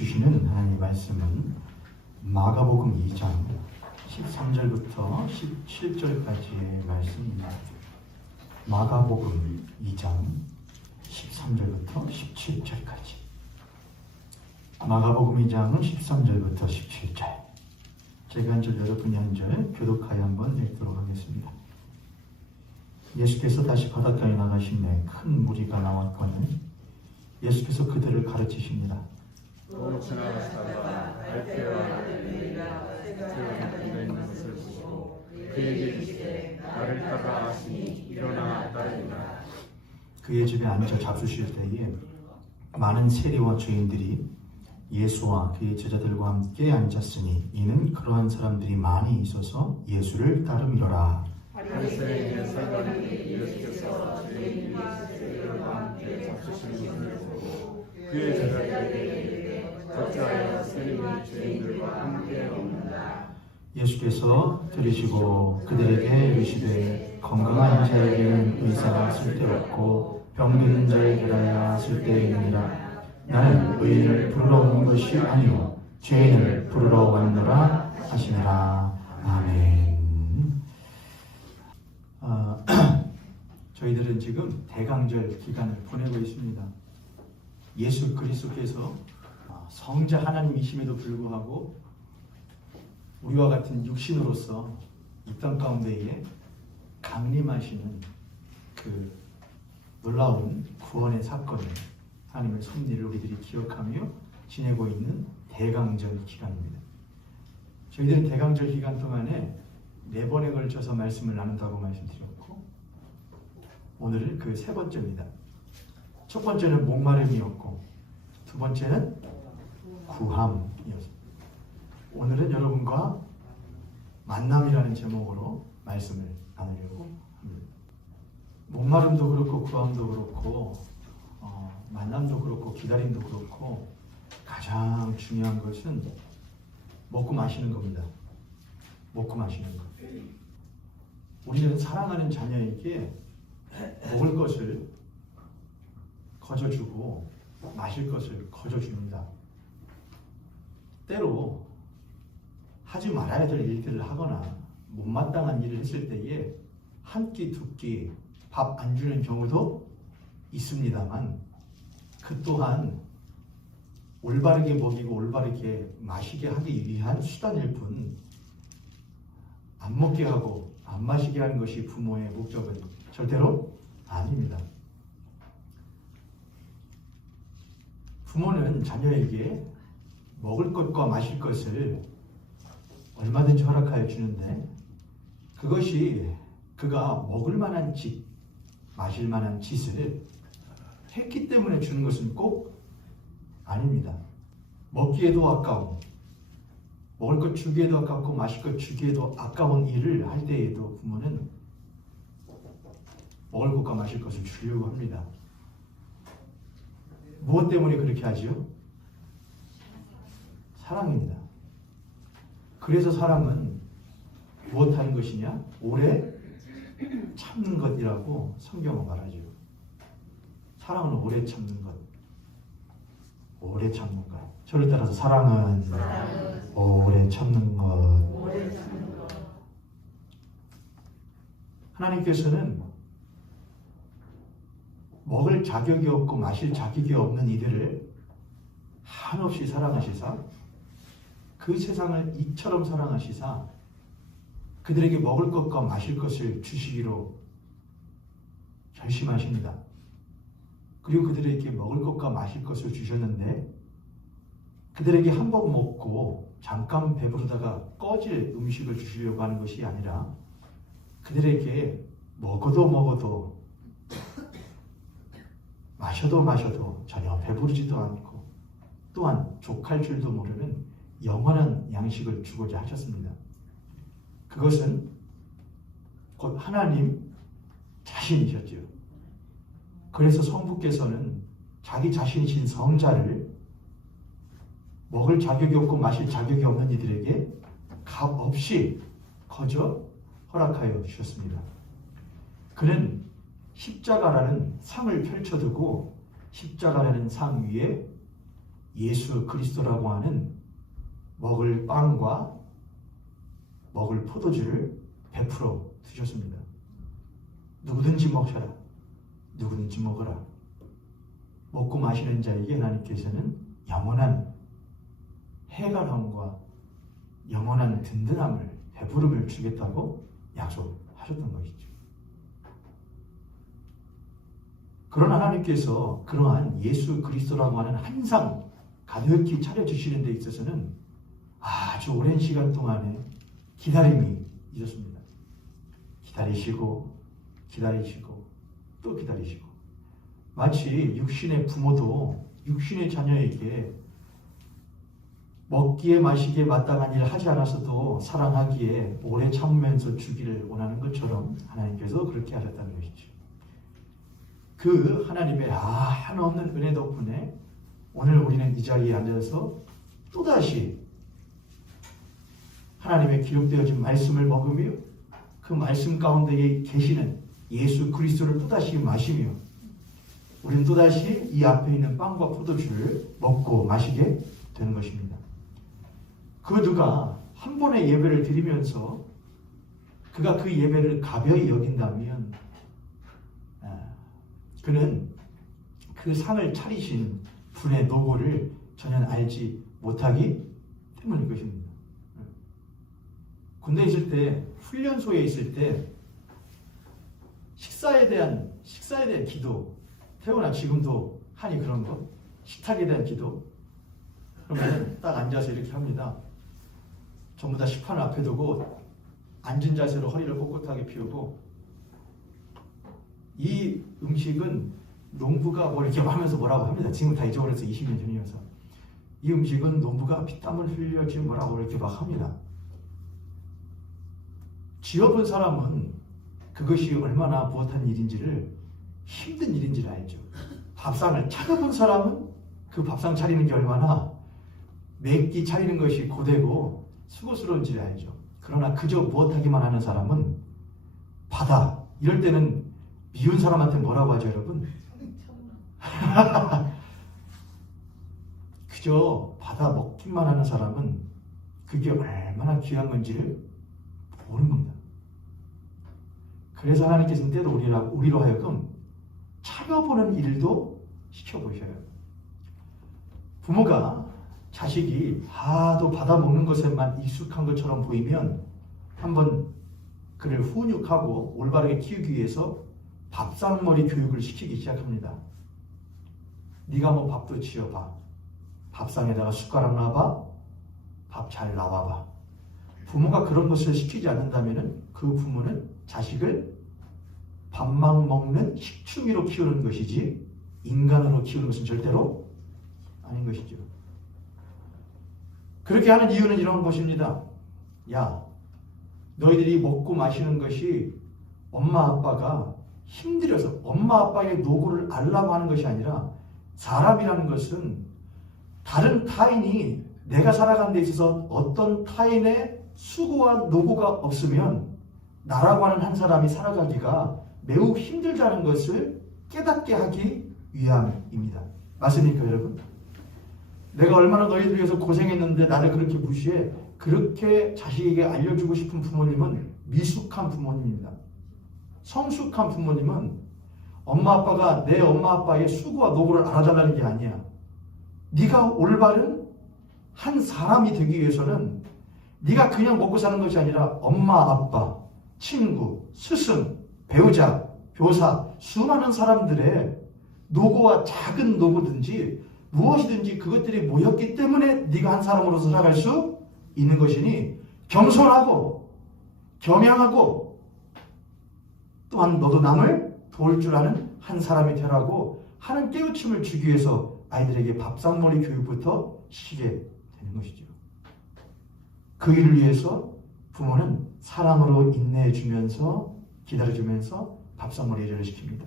주시는 하나님의 말씀은 마가복음 2장 13절부터 17절까지의 말씀입니다. 마가복음 2장 13절부터 17절까지. 마가복음 2장은 13절부터 17절. 제가 한 절, 여러분이 한 절 교독하여 한번 읽도록 하겠습니다. 예수께서 다시 바닷가에 나가시매 큰 무리가 나왔거늘 예수께서 그들을 가르치십니다. 또 지나가시다가 알페와 갈릴리가 새가 덮여 있는 것을 보시고 그에게 이르시되 나를 따라 하시니 일어나 따르니라. 그의 집에 앉아 잡수실 때에 많은 세리와 죄인들이 예수와 그의 제자들과 함께 앉았으니 이는 그러한 사람들이 많이 있어서 예수를 따름이로라. 바리새인의 사람들이 예수께서 죄인들과 세리들과 함께 잡수시는 것을 보고 그의 제자들에게 이르되 어찌하여 세리들이 죄인들과 함께 먹는가. 예수께서 들으시고 그들에게 이르시되 건강한 자에게는 의사가 쓸데없고 병든 자에게라야 쓸데있느니라. 나는 의인을 부르러 온 것이 아니오 죄인을 부르러 왔노라 하시니라. 아멘. 저희들은 지금 대강절 기간을 보내고 있습니다. 예수 그리스도께서 성자 하나님이심에도 불구하고 우리와 같은 육신으로서 이 땅 가운데에 강림하시는 그 놀라운 구원의 사건을, 하나님의 섭리를 우리들이 기억하며 지내고 있는 대강절 기간입니다. 저희들은 대강절 기간 동안에 4번에 걸쳐서 말씀을 나눈다고 말씀드렸고, 오늘은 그 3번째입니다. 첫 번째는 목마름이었고, 두 번째는 구함이었습니다. 오늘은 여러분과 만남이라는 제목으로 말씀을 나누려고 합니다. 목마름도 그렇고 구함도 그렇고 만남도 그렇고 기다림도 그렇고 가장 중요한 것은 먹고 마시는 겁니다. 먹고 마시는 것. 우리는 사랑하는 자녀에게 먹을 것을 거저주고 마실 것을 거저줍니다. 때로 하지 말아야 될 일들을 하거나 못마땅한 일을 했을 때에 한 끼, 두 끼 밥 안 주는 경우도 있습니다만 그 또한 올바르게 먹이고 올바르게 마시게 하기 위한 수단일 뿐 안 먹게 하고 안 마시게 하는 것이 부모의 목적은 절대로 아닙니다. 부모는 자녀에게 먹을 것과 마실 것을 얼마든지 허락하여 주는데 그것이 그가 먹을 만한 짓, 마실 만한 짓을 했기 때문에 주는 것은 꼭 아닙니다. 먹기에도 아까운, 먹을 것 주기에도 아깝고 마실 것 주기에도 아까운 일을 할 때에도 부모는 먹을 것과 마실 것을 주려고 합니다. 무엇 때문에 그렇게 하지요? 사랑입니다. 그래서 사랑은 무엇하는 것이냐? 오래 참는 것이라고 성경은 말하죠. 사랑은 오래 참는 것. 오래 참는 것. 저를 따라서 사랑은 오래 참는 것. 하나님께서는 먹을 자격이 없고 마실 자격이 없는 이들을 한없이 사랑하시사 그 세상을 이처럼 사랑하시사 그들에게 먹을 것과 마실 것을 주시기로 결심하십니다. 그리고 그들에게 먹을 것과 마실 것을 주셨는데 그들에게 한 번 먹고 잠깐 배부르다가 꺼질 음식을 주시려고 하는 것이 아니라 그들에게 먹어도 마셔도 전혀 배부르지도 않고 또한 족할 줄도 모르는 영원한 양식을 주고자 하셨습니다. 그것은 곧 하나님 자신이셨죠. 그래서 성부께서는 자기 자신이신 성자를 먹을 자격이 없고 마실 자격이 없는 이들에게 값 없이 거저 허락하여 주셨습니다. 그는 십자가라는 상을 펼쳐두고 십자가라는 상 위에 예수 그리스도라고 하는 먹을 빵과 먹을 포도주를 베풀어 주셨습니다. 누구든지 먹어라. 누구든지 먹어라. 먹고 마시는 자에게 하나님께서는 영원한 해관함과 영원한 든든함을, 배부름을 주겠다고 약속하셨던 것이죠. 그러나 하나님께서 그러한 예수 그리스도라고 하는 한 상 가득히 차려주시는 데 있어서는 아주 오랜 시간 동안에 기다림이 있었습니다. 기다리시고 기다리시고 또 기다리시고, 마치 육신의 부모도 육신의 자녀에게 먹기에 마시기에 마땅한 일을 하지 않았어도 사랑하기에 오래 참으면서 주기를 원하는 것처럼 하나님께서 그렇게 하셨다는 것이죠. 그 하나님의 한없는 은혜 덕분에 오늘 우리는 이 자리에 앉아서 또다시 하나님의 기록되어진 말씀을 먹으며 그 말씀 가운데에 계시는 예수 그리스도를 또다시 마시며 우리는 또다시 이 앞에 있는 빵과 포도주를 먹고 마시게 되는 것입니다. 그 누가 한 번의 예배를 드리면서 그가 그 예배를 가벼이 여긴다면 그는 그 상을 차리신 분의 노고를 전혀 알지 못하기 때문일 것입니다. 군대에 있을 때, 훈련소에 있을 때 식사에 대한 기도, 태어나 지금도 하니 그런 거, 식탁에 대한 기도. 그러면 딱 앉아서 이렇게 합니다. 전부 다 식판 앞에 두고 앉은 자세로 허리를 꼿꼿하게 펴고, 이 음식은 농부가 뭐 이렇게 하면서 뭐라고 합니다. 지금 다 잊어버려서 20년 전이어서. 이 음식은 농부가 피땀을 흘려 지금 뭐라고 이렇게 막 합니다. 지어본 사람은 그것이 얼마나 무엇한 일인지를, 힘든 일인지를 알죠. 밥상을 차려본 사람은 그 밥상 차리는 게 얼마나 매끼 차리는 것이 고되고 수고스러운지를 알죠. 그러나 그저 무엇하기만 하는 사람은 바다, 이럴 때는 미운 사람한테 뭐라고 하죠, 여러분? 그저 받아 먹기만 하는 사람은 그게 얼마나 귀한 건지를 모르는 겁니다. 그래서 하나님께서는 때로 우리로 하여금 차려보는 일도 시켜보셔요. 부모가 자식이 하도 받아 먹는 것에만 익숙한 것처럼 보이면 한번 그를 훈육하고 올바르게 키우기 위해서 밥상머리 교육을 시키기 시작합니다. 네가 뭐 밥도 지어봐. 밥상에다가 숟가락 놔봐. 밥 잘 나와봐. 부모가 그런 것을 시키지 않는다면 그 부모는 자식을 밥만 먹는 식충이로 키우는 것이지 인간으로 키우는 것은 절대로 아닌 것이죠. 그렇게 하는 이유는 이런 것입니다. 야, 너희들이 먹고 마시는 것이 엄마 아빠가 힘들어서 엄마 아빠의 노고를 알라고 하는 것이 아니라, 사람이라는 것은 다른 타인이 내가 살아가는 데 있어서 어떤 타인의 수고와 노고가 없으면 나라고 하는 한 사람이 살아가기가 매우 힘들다는 것을 깨닫게 하기 위함입니다. 맞습니까, 여러분? 내가 얼마나 너희들 위해서 고생했는데 나를 그렇게 무시해? 그렇게 자식에게 알려주고 싶은 부모님은 미숙한 부모님입니다. 성숙한 부모님은 엄마 아빠가 내 엄마 아빠의 수고와 노고를 알아달라는 게 아니야. 네가 올바른 한 사람이 되기 위해서는 네가 그냥 먹고 사는 것이 아니라 엄마 아빠, 친구, 스승, 배우자, 교사, 수많은 사람들의 노고와 작은 노고든지 무엇이든지 그것들이 모였기 때문에 네가 한 사람으로서 살아갈 수 있는 것이니 겸손하고 겸양하고 또한 너도 남을 도울 줄 아는 한 사람이 되라고 하는 깨우침을 주기 위해서 아이들에게 밥상머리 교육부터 시키게 되는 것이죠. 그 일을 위해서 부모는 사랑으로 인내해주면서 기다려주면서 밥상머리 예절을 시킵니다.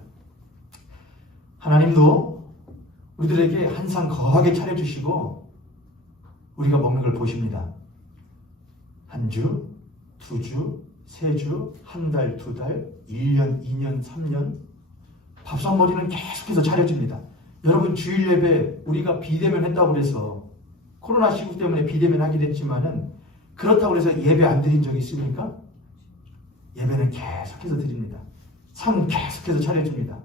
하나님도 우리들에게 항상 거하게 차려주시고 우리가 먹는 걸 보십니다. 한 주, 두 주, 세 주, 한 달, 두 달, 1년, 2년, 3년 밥상머리는 계속해서 차려줍니다. 여러분 주일 예배 우리가 비대면 했다고 그래서 코로나19 때문에 비대면 하긴 했지만은 그렇다고 해서 예배 안 드린 적이 있습니까? 예배는 계속해서 드립니다. 상은 계속해서 차려줍니다.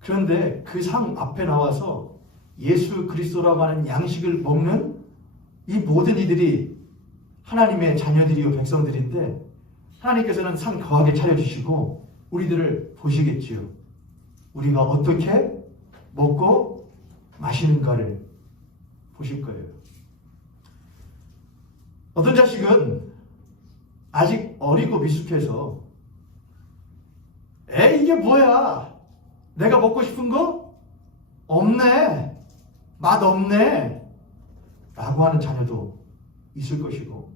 그런데 그 상 앞에 나와서 예수 그리스도라고 하는 양식을 먹는 이 모든 이들이 하나님의 자녀들이요 백성들인데 하나님께서는 상 거하게 차려주시고 우리들을 보시겠지요. 우리가 어떻게 먹고 마시는가를 보실 거예요. 어떤 자식은 아직 어리고 미숙해서 이게 뭐야? 내가 먹고 싶은 거? 없네. 맛없네. 라고 하는 자녀도 있을 것이고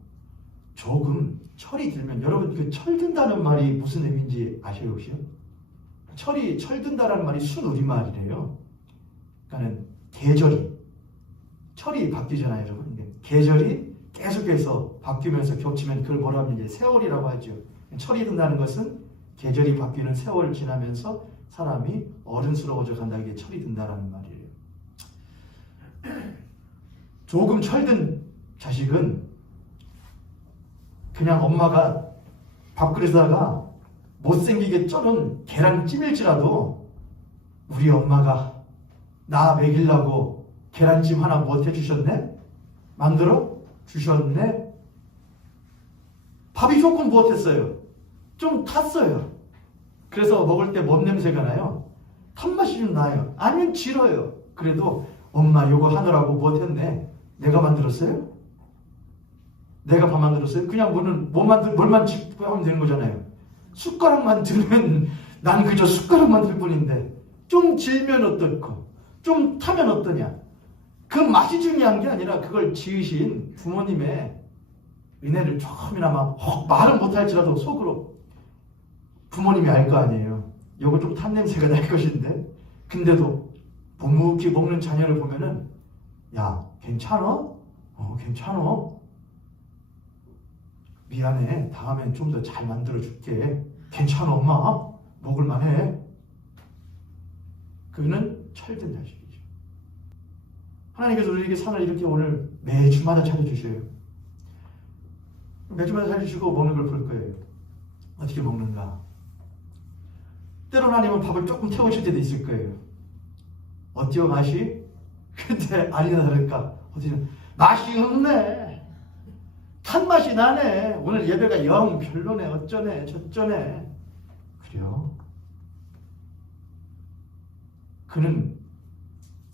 조금 철이 들면 여러분 그 철든다는 말이 무슨 의미인지 아세요 혹시? 철든다라는 말이 순우리말이래요. 그러니까는 계절이 철이 바뀌잖아요 여러분. 계절이 계속해서 바뀌면서 겹치면 그걸 뭐라 하면 이제 세월이라고 하죠. 철이 든다는 것은 계절이 바뀌는 세월을 지나면서 사람이 어른스러워져 간다. 이게 철이 든다라는 말이에요. 조금 철든 자식은 그냥 엄마가 밥그릇에다가 못생기게 쪄놓은 계란찜일지라도 우리 엄마가 나 먹이려고 계란찜 하나 못 해주셨네? 만들어 주셨네? 밥이 조금 못했어요. 좀 탔어요. 그래서 먹을 때 뭔 냄새가 나요? 탄맛이 좀 나요. 아니면 질어요. 그래도 엄마 요거 하느라고 못했네. 내가 만들었어요? 내가 밥 만들었어요? 그냥 뭘만 하면 되는 거잖아요. 숟가락만 들면 난 그저 숟가락만 들 뿐인데 좀 질면 어떻고 좀 타면 어떠냐. 그 맛이 중요한 게 아니라 그걸 지으신 부모님의 은혜를 조금이나마 말은 못할지라도 속으로 부모님이 알 거 아니에요. 요거 좀 탄 냄새가 날 것인데 근데도 묵묵히 먹는 자녀를 보면은 야 괜찮아? 괜찮아. 미안해. 다음엔 좀 더 잘 만들어줄게. 괜찮아 엄마. 먹을만해. 그는 철든 자식이죠. 하나님께서 우리에게 상을 이렇게 오늘 매주마다 차려주셔요. 매주마다 차려주시고 먹는 걸 볼 거예요. 어떻게 먹는가. 때로는 하나님은 밥을 조금 태우실 때도 있을 거예요. 어때요 맛이? 근데 아니나 다를까 어디는 맛이 없네. 탄맛이 나네. 오늘 예배가 영 별로네. 어쩌네 저쩌네. 그래요?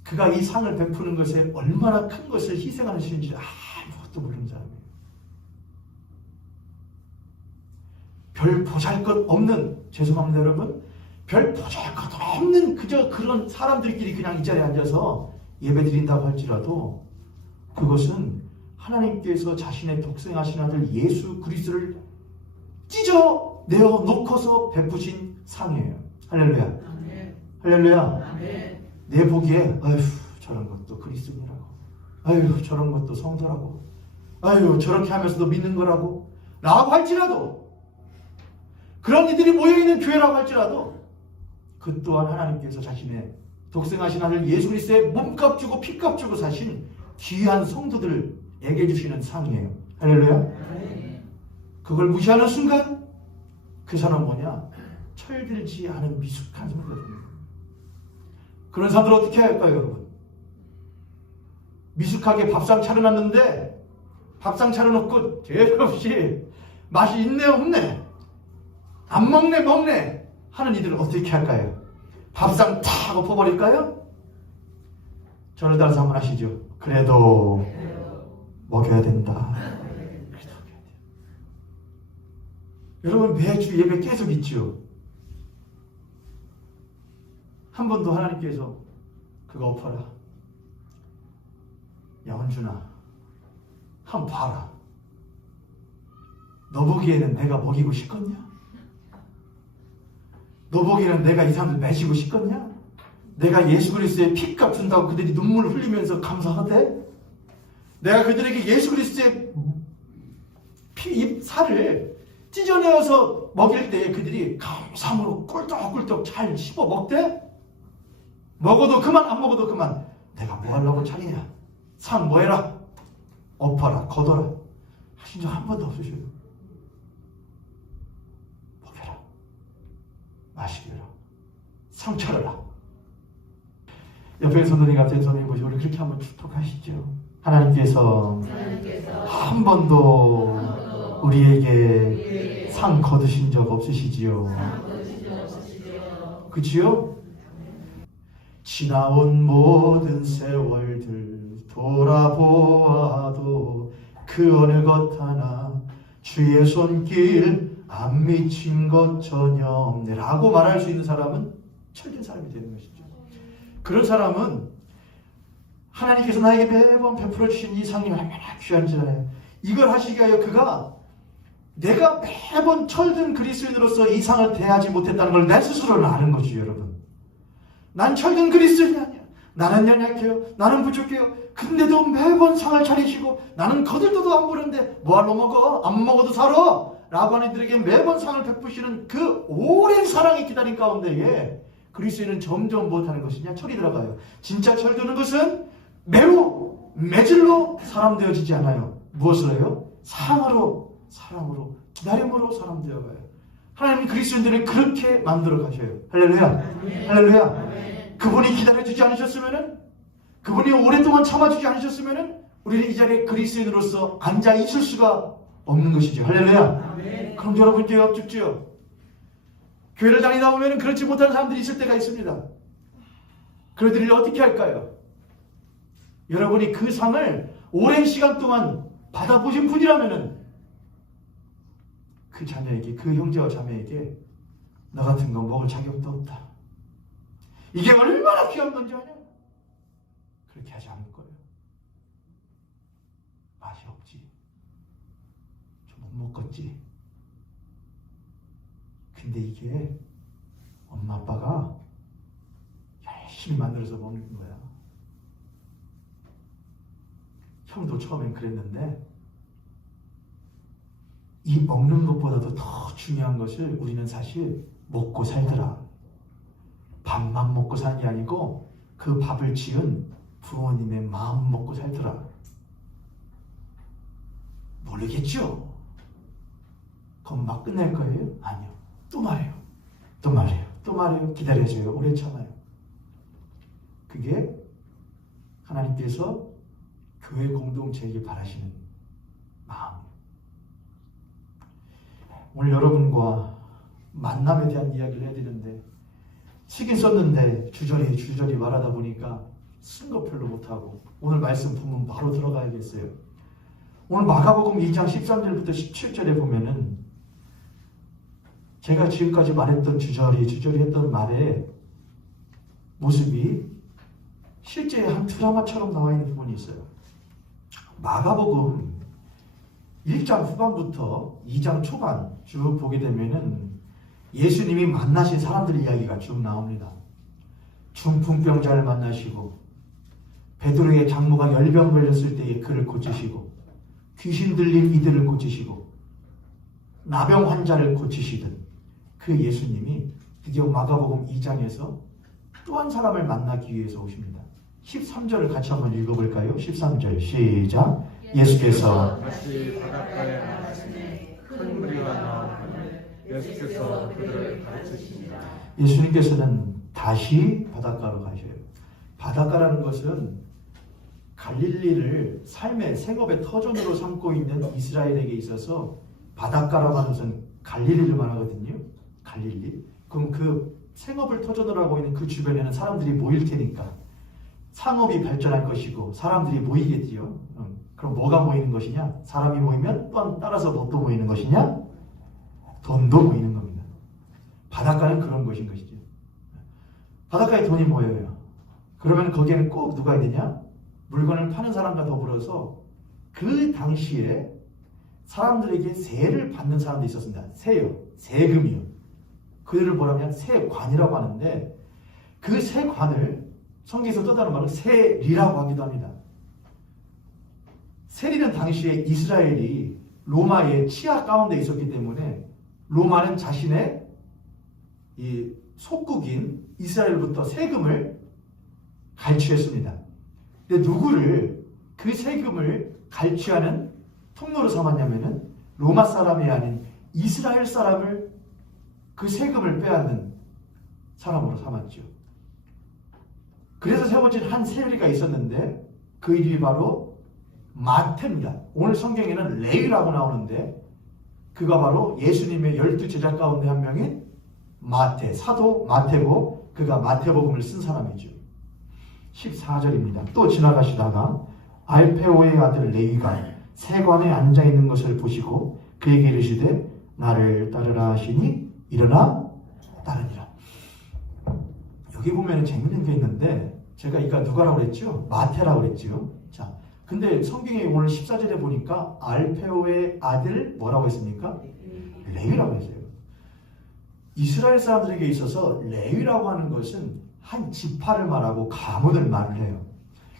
그가 이 상을 베푸는 것에 얼마나 큰 것을 희생하시는지 아무것도 모르는 사람이에요. 별 보잘것 없는, 죄송합니다 여러분, 별 보잘것 없는 그저 그런 사람들끼리 그냥 이 자리에 앉아서 예배 드린다고 할지라도 그것은 하나님께서 자신의 독생하신 아들 예수 그리스도를 찢어내어 놓고서 베푸신 상이에요. 할렐루야. 아멘. 할렐루야. 아멘. 내 보기에 아휴 저런 것도 그리스도라고, 아휴 저런 것도 성도라고, 아휴 저렇게 하면서도 믿는 거라고 라고 할지라도, 그런 이들이 모여있는 교회라고 할지라도 그 또한 하나님께서 자신의 독생하신 아들 예수 그리스도의 몸값 주고 피값 주고 사신 귀한 성도들에게 주시는 상이에요. 할렐루야. 그걸 무시하는 순간 그 사람은 뭐냐? 철들지 않은 미숙한 성도들입니다. 그런 사람들 어떻게 할까요 여러분? 미숙하게 밥상 차려놨는데 밥상 차려놓고 죄 없이 맛이 있네 없네, 안 먹네 먹네 하는 이들은 어떻게 할까요? 밥상 탁 엎어버릴까요? 저를 따라서 한번 하시죠. 그래도 먹여야 된다. 여러분 매주 예배 계속 있죠. 한 번도 하나님께서 그거 엎어라. 야 원준아 한번 봐라. 너 보기에는 내가 먹이고 싶겠냐? 너 보기에는 내가 이 사람들 매시고 싶겠냐? 내가 예수 그리스도의 피값 준다고 그들이 눈물을 흘리면서 감사하대? 내가 그들에게 예수 그리스도의 살을 찢어내어서 먹일 때 그들이 감사함으로 꿀떡꿀떡 잘 씹어 먹대? 먹어도 그만 안 먹어도 그만. 내가 뭐 하려고 차리냐. 상 뭐 해라. 엎어라 걷어라 하신 적 한 번도 없으셔요. 먹여라 마시게라 상 차려라. 옆에 선생님 같은 선생님 보시고 우리 그렇게 한번 축복하시죠. 하나님께서 한 번도 우리에게 상 거두신 적 없으시지요. 그치요? 지나온 모든 세월들 돌아보아도 그 어느 것 하나 주의 손길 안 미친 것 전혀 없네 라고 말할 수 있는 사람은 철든 사람이 되는 것이죠. 그런 사람은 하나님께서 나에게 매번 베풀어 주신 이 상이 얼마나 귀한지 알아요. 이걸 하시기 위하여 그가 내가 매번 철든 그리스도인으로서 이 상을 대하지 못했다는 걸 내 스스로는 아는 거죠. 여러분, 난 철든 그리스도인이 아니야. 나는 연약해요. 나는 부족해요. 근데도 매번 상을 차리시고 나는 거들떠도 안 보는데 뭐하러 먹어? 안 먹어도 살아 라고 하는 이들에게 매번 상을 베푸시는 그 오랜 사랑이 기다린 가운데에 그리스도인은 점점 무엇하는 것이냐? 철이 들어가요. 진짜 철드는 것은 매우 매질로 사람 되어지지 않아요. 무엇을 해요? 사랑으로, 사랑으로, 기다림으로 사람 되어가요. 하나님은 그리스도인들을 그렇게 만들어 가셔요. 할렐루야. 할렐루야. 그분이 기다려주지 않으셨으면은, 그분이 오랫동안 참아주지 않으셨으면은 우리는 이 자리에 그리스도인으로서 앉아 있을 수가 없는 것이죠. 할렐루야. 그럼 여러분께 여쭙지요. 교회를 다니다 보면 그렇지 못한 사람들이 있을 때가 있습니다. 그들이 어떻게 할까요? 여러분이 그 상을 오랜 시간 동안 받아보신 분이라면 그 자녀에게, 그 형제와 자매에게 나 같은 건 먹을 자격도 없다. 이게 얼마나 귀한 건지 아냐? 그렇게 하지 않을 거예요. 맛이 없지. 좀 못 먹겠지. 근데 이게 엄마 아빠가 열심히 만들어서 먹는 거야. 형도 처음엔 그랬는데 이 먹는 것보다도 더 중요한 것을 우리는 사실 먹고 살더라. 밥만 먹고 사는 게 아니고 그 밥을 지은 부모님의 마음 먹고 살더라. 모르겠죠? 그럼 막 끝낼 거예요? 아니요. 또 말해요. 또 말해요. 또 말해요. 기다려줘요. 오래 참아요. 그게 하나님께서 교회 공동체에게 바라시는 마음. 오늘 여러분과 만남에 대한 이야기를 해야 되는데 쓰긴 썼는데 주저리 말하다 보니까 쓴 거 별로 못하고 오늘 말씀 보면 바로 들어가야겠어요. 오늘 마가복음 2장 13절부터 17절에 보면은 제가 지금까지 말했던 주저리 했던 말의 모습이 실제 한 드라마처럼 나와 있는 부분이 있어요. 마가복음 1장 후반부터 2장 초반 쭉 보게 되면은 예수님이 만나신 사람들 이야기가 쭉 나옵니다. 중풍병자를 만나시고 베드로의 장모가 열병 걸렸을 때에 그를 고치시고 귀신 들린 이들을 고치시고 나병 환자를 고치시던 그 예수님이 드디어 마가복음 2장에서 또 한 사람을 만나기 위해서 오십니다. 13절을 같이 한번 읽어볼까요? 13절 시작. 예수께서 다시 바닷가에 나가시니 큰 무리가 나오거늘 예수께서 그들을 가르치시니라. 예수님께서는 다시 바닷가로 가셔요. 바닷가라는 것은 갈릴리를 삶의 생업의 터전으로 삼고 있는 이스라엘에게 있어서 바닷가라고 하는 것은 갈릴리를 말하거든요. 갈릴리. 그럼 그 생업을 터전으로 하고 있는 그 주변에는 사람들이 모일 테니까 상업이 발전할 것이고 사람들이 모이겠지요. 그럼 뭐가 모이는 것이냐? 사람이 모이면 또 따라서 뭣도 모이는 것이냐? 돈도 모이는 겁니다. 바닷가는 그런 것인 것이죠. 바닷가에 돈이 모여요. 그러면 거기에는 꼭 누가 있느냐? 물건을 파는 사람과 더불어서 그 당시에 사람들에게 세를 받는 사람도 있었습니다. 세요. 세금이요. 그들을 뭐라면 세관이라고 하는데 그 세관을 성경에서 또 다른 말로 세리라고 하기도 합니다. 세리는 당시에 이스라엘이 로마의 치하 가운데 있었기 때문에 로마는 자신의 이 속국인 이스라엘로부터 세금을 갈취했습니다. 근데 누구를 그 세금을 갈취하는 통로로 삼았냐면은 로마 사람이 아닌 이스라엘 사람을 그 세금을 빼앗는 사람으로 삼았죠. 그래서 세워진 한 세리가 있었는데 그 이름이 바로 마태입니다. 오늘 성경에는 레위라고 나오는데 그가 바로 예수님의 12제자 가운데 한 명인 마태, 사도 마태고 그가 마태복음을 쓴 사람이죠. 14절입니다. 또 지나가시다가 알페오의 아들 레위가 세관에 앉아있는 것을 보시고 그에게 이르시되 나를 따르라 하시니 일어나 따르니라. 여기 보면 재밌는 게 있는데 제가 이가 누가라고 그랬죠? 마태라고 그랬죠. 자, 근데 성경에 오늘 14절에 보니까 알페오의 아들 뭐라고 했습니까? 레위라고 했어요. 이스라엘 사람들에게 있어서 레위라고 하는 것은 한 지파를 말하고 가문을 말을 해요.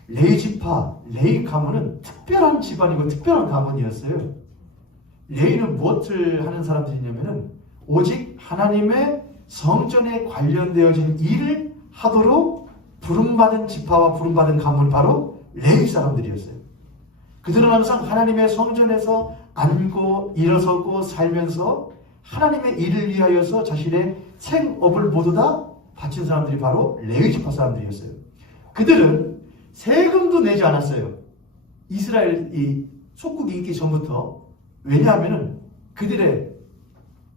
레위 지파, 레위 가문은 특별한 집안이고 특별한 가문이었어요. 레위는 무엇을 하는 사람들이냐면은 오직 하나님의 성전에 관련되어진 일을 하도록 부름받은 지파와 부름받은 가문이 바로 레위 사람들이었어요. 그들은 항상 하나님의 성전에서 앉고 일어서고 살면서 하나님의 일을 위하여서 자신의 생업을 모두 다 바친 사람들이 바로 레위 지파 사람들이었어요. 그들은 세금도 내지 않았어요. 이스라엘 이 속국이 있기 전부터. 왜냐하면 그들의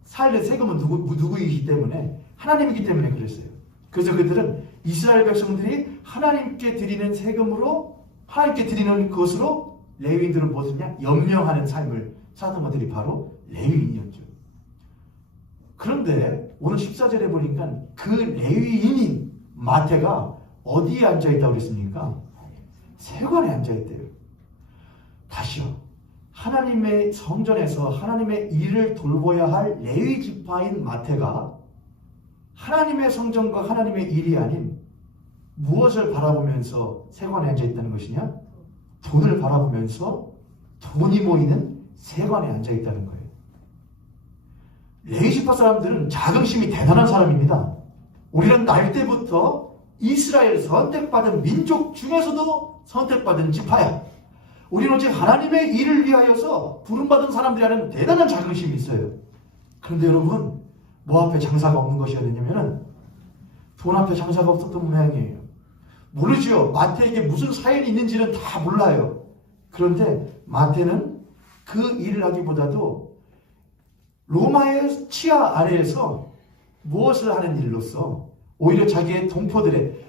살의 세금은 누구이기 때문에 하나님이기 때문에 그랬어요. 그래서 그들은 이스라엘 백성들이 하나님께 드리는 세금으로 하나님께 드리는 것으로 레위인들은 무엇이냐? 염려하는 삶을 사는 것들이 바로 레위인이었죠. 그런데 오늘 14절에 보니까 그 레위인인 마태가 어디에 앉아있다고 그랬습니까? 세관에 앉아있대요. 다시요. 하나님의 성전에서 하나님의 일을 돌봐야 할 레위 지파인 마태가 하나님의 성전과 하나님의 일이 아닌 무엇을 바라보면서 세관에 앉아있다는 것이냐? 돈을 바라보면서 돈이 모이는 세관에 앉아있다는 거예요. 레위 지파 사람들은 자긍심이 대단한 사람입니다. 우리는 날 때부터 이스라엘 선택받은 민족 중에서도 선택받은 지파야. 우리는 오직 하나님의 일을 위하여서 부름받은 사람들이라는 대단한 자긍심이 있어요. 그런데 여러분, 뭐 앞에 장사가 없는 것이어야 되냐면은 돈 앞에 장사가 없었던 모양이에요. 모르죠. 마태에게 무슨 사연이 있는지는 다 몰라요. 그런데 마태는 그 일을 하기보다도 로마의 치하 아래에서 무엇을 하는 일로서 오히려 자기의 동포들을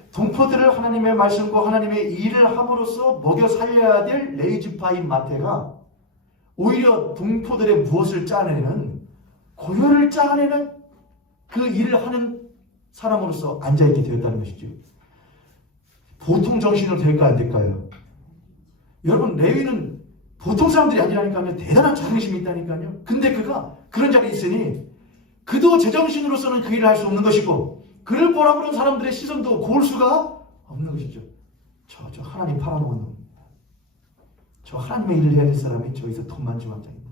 하나님의 말씀과 하나님의 일을 함으로써 먹여 살려야 될 레위 지파인 마태가 오히려 동포들의 무엇을 짜내는 고혈을 짜내는 그 일을 하는 사람으로서 앉아있게 되었다는 것이죠. 보통 정신으로 될까 안 될까요? 여러분, 레위는 보통 사람들이 아니라니까요. 대단한 자긍심이 있다니까요. 근데 그가 그런 자리에 있으니 그도 제정신으로서는 그 일을 할 수 없는 것이고 그를 보라보는 사람들의 시선도 고을 수가 없는 것이죠. 저 하나님 팔아먹은 놈. 저 하나님의 일을 해야 될 사람이 저기서 돈만 좀 앉아있네.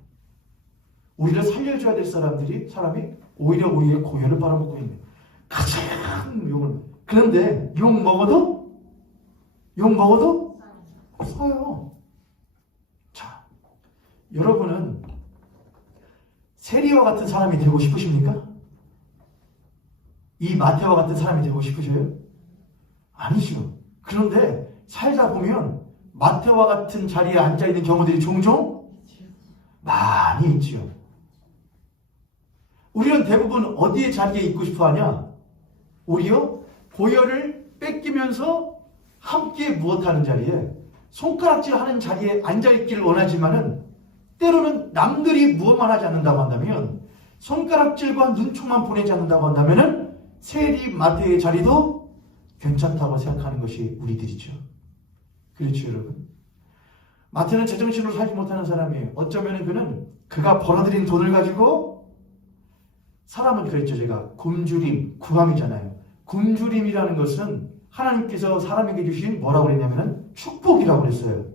오히려 살려줘야 될 사람이 오히려 우리의 고혈을 빨아먹고 있네. 가장 욕을. 그런데 욕 먹어도 써요. 자, 여러분은 세리와 같은 사람이 되고 싶으십니까? 이 마태와 같은 사람이 되고 싶으셔요? 아니죠. 그런데 살다 보면 마태와 같은 자리에 앉아있는 경우들이 종종 많이 있죠. 우리는 대부분 어디에 자리에 있고 싶어 하냐? 오히려 고혈을 뺏기면서 함께 무엇하는 자리에 손가락질 하는 자리에 앉아있기를 원하지만은 때로는 남들이 무엇만 하지 않는다고 한다면 손가락질과 눈총만 보내지 않는다고 한다면은 세리 마태의 자리도 괜찮다고 생각하는 것이 우리들이죠. 그렇죠, 여러분? 마태는 제정신으로 살지 못하는 사람이에요. 어쩌면 그가 벌어들인 돈을 가지고 사람은 그랬죠. 제가 굶주림, 구함이잖아요. 굶주림이라는 것은 하나님께서 사람에게 주신 뭐라고 그랬냐면 축복이라고 그랬어요.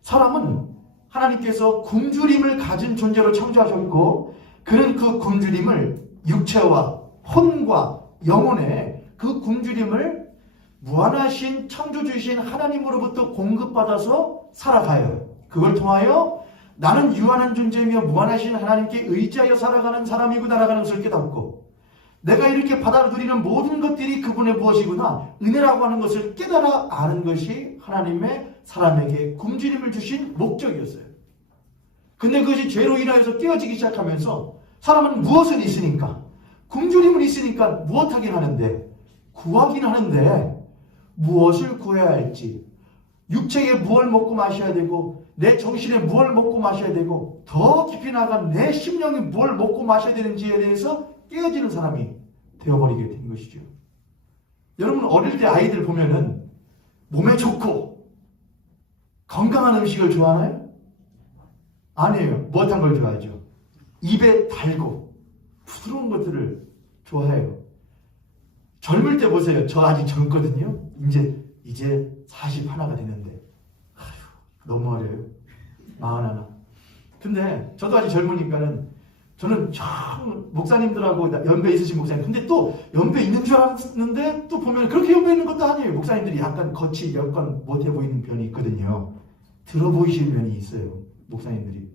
사람은 하나님께서 굶주림을 가진 존재로 창조하셨고 그는 그 굶주림을 육체와 혼과 영혼의 그 굶주림을 무한하신 창조주이신 하나님으로부터 공급받아서 살아가요. 그걸 통하여 나는 유한한 존재이며 무한하신 하나님께 의지하여 살아가는 사람이구나라는 것을 깨닫고 내가 이렇게 받아들이는 모든 것들이 그분의 무엇이구나 은혜라고 하는 것을 깨달아 아는 것이 하나님의 사람에게 굶주림을 주신 목적이었어요. 근데 그것이 죄로 인하여서 깨어지기 시작하면서 사람은 무엇은 있으니까 굶주림은 있으니까 무엇하긴 하는데 구하긴 하는데 무엇을 구해야 할지 육체에 무엇을 먹고 마셔야 되고 내 정신에 무엇을 먹고 마셔야 되고 더 깊이 나간 내 심령이 무엇을 먹고 마셔야 되는지에 대해서 깨어지는 사람이 되어버리게 된 것이죠. 여러분 어릴 때 아이들 보면은 몸에 좋고 건강한 음식을 좋아하나요? 아니에요. 무엇한 걸 좋아하죠? 입에 달고 부드러운 것들을 좋아해요. 젊을 때 보세요. 저 아직 젊거든요. 이제 41가 됐는데 너무 어려요. 41. 근데 저도 아직 젊으니까는 저는 참 목사님들하고 연배 있으신 목사님 근데 또 연배 있는 줄 알았는데 또 보면 그렇게 연배 있는 것도 아니에요. 목사님들이 약간 겉이 약간 못해 보이는 면이 있거든요. 들어 보이시는 면이 있어요. 목사님들이.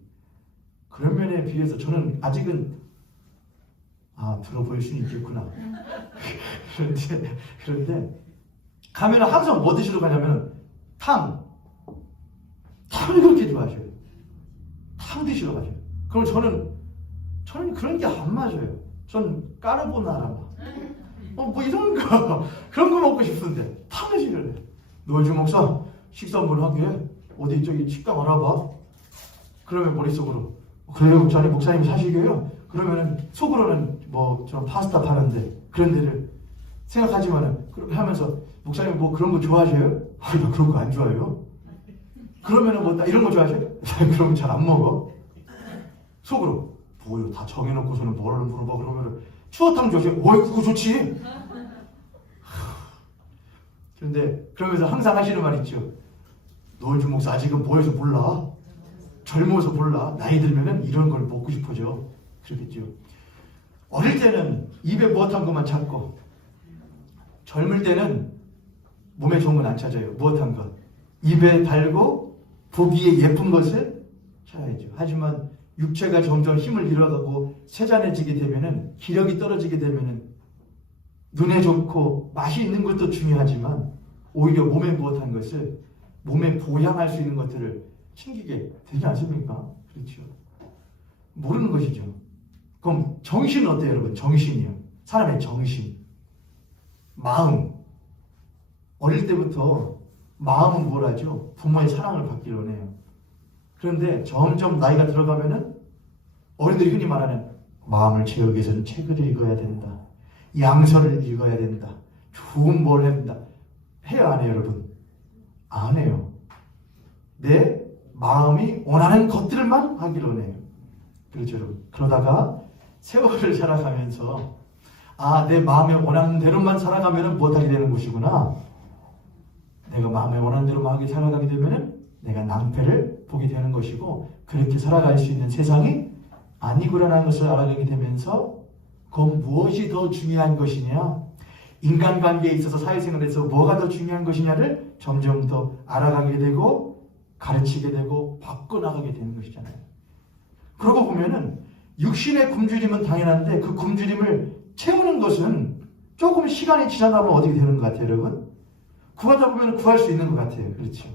그런 면에 비해서 저는 아직은 들어 보일 수는 있겠구나. 그런데 가면 항상 뭐 드시러 가냐면 탕을 그렇게 좋아하셔요. 탕 드시러 가셔요. 그럼 저는 그런 게 안 맞아요. 전 까르보나라 뭐 이런 거 그런 거 먹고 싶은데 탕 드시길래 노주 목사 식사 한번 하게 어디 저기 식당 알아봐. 그러면 머릿속으로 그래요 저희 목사님 사시게요. 그러면은 속으로는 뭐 저 파스타 파는데 그런 데를 생각하지만은 그렇게 하면서 목사님 뭐 그런 거 좋아하셔요? 나 그런 거 안 좋아해요. 그러면은 뭐 이런 거 좋아하셔요? 그런 거 잘 안 먹어. 속으로 뭐요 다 정해놓고서는 뭐를 물어봐 그러면은 추어탕 좋아하셔요? 그거 좋지. 그런데 그러면서 항상 하시는 말 있죠. 노은주 목사 아직은 뭐해서 몰라. 젊어서 몰라. 나이 들면은 이런 걸 먹고 싶어져. 그러겠죠. 어릴 때는 입에 무엇한 것만 찾고 젊을 때는 몸에 좋은 건 안 찾아요. 무엇한 것. 입에 달고 보기에 예쁜 것을 찾아야죠. 하지만 육체가 점점 힘을 잃어가고 세잔해지게 되면은 기력이 떨어지게 되면은 눈에 좋고 맛이 있는 것도 중요하지만 오히려 몸에 무엇한 것을 몸에 보양할 수 있는 것들을 챙기게 되지 않습니까? 그렇죠. 모르는 것이죠. 그럼 정신은 어때요, 여러분? 정신이요. 사람의 정신. 마음. 어릴 때부터 마음은 뭘 하죠? 부모의 사랑을 받기 원해요. 그런데 점점 나이가 들어가면은 어른들이 흔히 말하는 마음을 채우기 위해서는 책을 읽어야 된다. 양서를 읽어야 된다. 좋은 뭘 해야 된다. 해요, 안 해요, 여러분? 안 해요. 내 마음이 원하는 것들만 하기로 원해요. 그렇죠, 여러분? 그러다가 세월을 살아가면서 내 마음에 원하는 대로만 살아가면 못하게 되는 것이구나. 내가 마음에 원하는 대로만 살아가게 되면 내가 낭패를 보게 되는 것이고 그렇게 살아갈 수 있는 세상이 아니구나라는 것을 알아가게 되면서 그건 무엇이 더 중요한 것이냐, 인간관계에 있어서 사회생활에서 뭐가 더 중요한 것이냐를 점점 더 알아가게 되고 가르치게 되고 바꿔나가게 되는 것이잖아요. 그러고 보면은 육신의 굶주림은 당연한데 그 굶주림을 채우는 것은 조금 시간이 지나다 보면 어떻게 되는 것 같아요, 여러분? 구하다 보면 구할 수 있는 것 같아요. 그렇죠?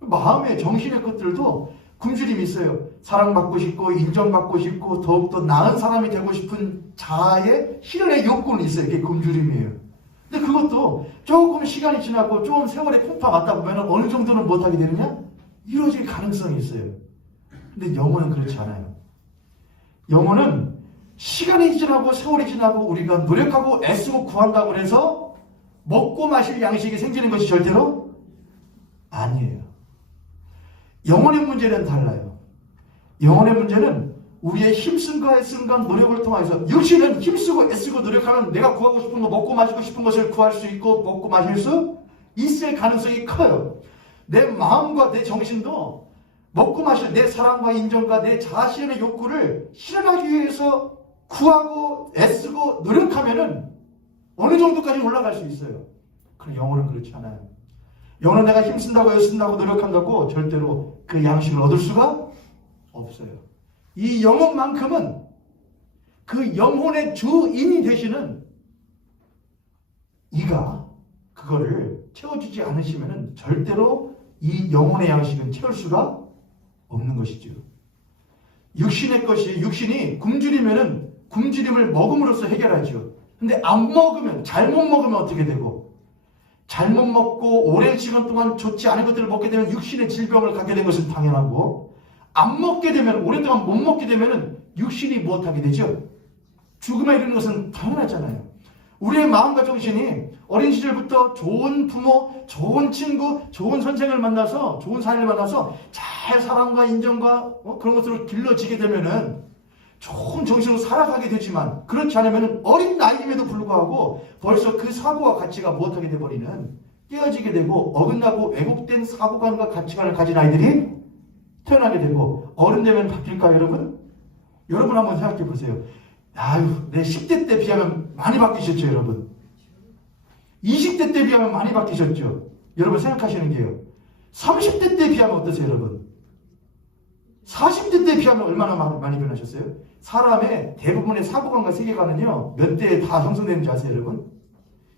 마음의 정신의 것들도 굶주림이 있어요. 사랑받고 싶고 인정받고 싶고 더욱더 나은 사람이 되고 싶은 자아의 실현의 욕구는 있어요. 그게 굶주림이에요. 근데 그것도 조금 시간이 지나고 좀 세월의 풍파 맞다 보면 어느 정도는 못하게 되느냐? 이루어질 가능성이 있어요. 근데 영혼은 그렇지 않아요. 영혼은 시간이 지나고 세월이 지나고 우리가 노력하고 애쓰고 구한다고 해서 먹고 마실 양식이 생기는 것이 절대로 아니에요. 영혼의 문제는 달라요. 영혼의 문제는 우리의 힘쓴과 애쓴과 노력을 통해서 육신은 힘쓰고 애쓰고 노력하면 내가 구하고 싶은 거 먹고 마시고 싶은 것을 구할 수 있고 먹고 마실 수 있을 가능성이 커요. 내 마음과 내 정신도 먹고 마실 내 사랑과 인정과 내 자신의 욕구를 실현하기 위해서 구하고 애쓰고 노력하면은 어느 정도까지 올라갈 수 있어요. 그러나 영혼은 그렇지 않아요. 영혼은 내가 힘쓴다고 애쓴다고 노력한다고 절대로 그 양식을 얻을 수가 없어요. 이 영혼만큼은 그 영혼의 주인이 되시는 이가 그거를 채워주지 않으시면 절대로 이 영혼의 양식은 채울 수가 없는 것이죠. 육신의 것이 육신이 굶주리면은 굶주림을 먹음으로써 해결하죠. 근데 안 먹으면 잘못 먹으면 어떻게 되고 잘못 먹고 오랜 시간 동안 좋지 않은 것들을 먹게 되면 육신의 질병을 갖게 된 것은 당연하고 안 먹게 되면 오랫동안 못 먹게 되면은 육신이 무엇하게 되죠? 죽음에 이르는 것은 당연하잖아요. 우리의 마음과 정신이 어린 시절부터 좋은 부모, 좋은 친구, 좋은 선생을 만나서 좋은 사람을 만나서 잘 사랑과 인정과 그런 것으로 길러지게 되면은 좋은 정신으로 살아가게 되지만 그렇지 않으면 어린 나이임에도 불구하고 벌써 그 사고와 가치가 무엇하게 돼버리는 깨어지게 되고 어긋나고 왜곡된 사고관과 가치관을 가진 아이들이 태어나게 되고 어른 되면 바뀔까요 여러분? 여러분 한번 생각해 보세요. 아유 내 10대 때 비하면 많이 바뀌셨죠 여러분? 20대 때 비하면 많이 바뀌셨죠? 여러분 생각하시는 게요. 30대 때 비하면 어떠세요 여러분? 40대 때 비하면 얼마나 많이 변하셨어요? 사람의 대부분의 사고관과 세계관은요 몇 대에 다 형성되는지 아세요 여러분?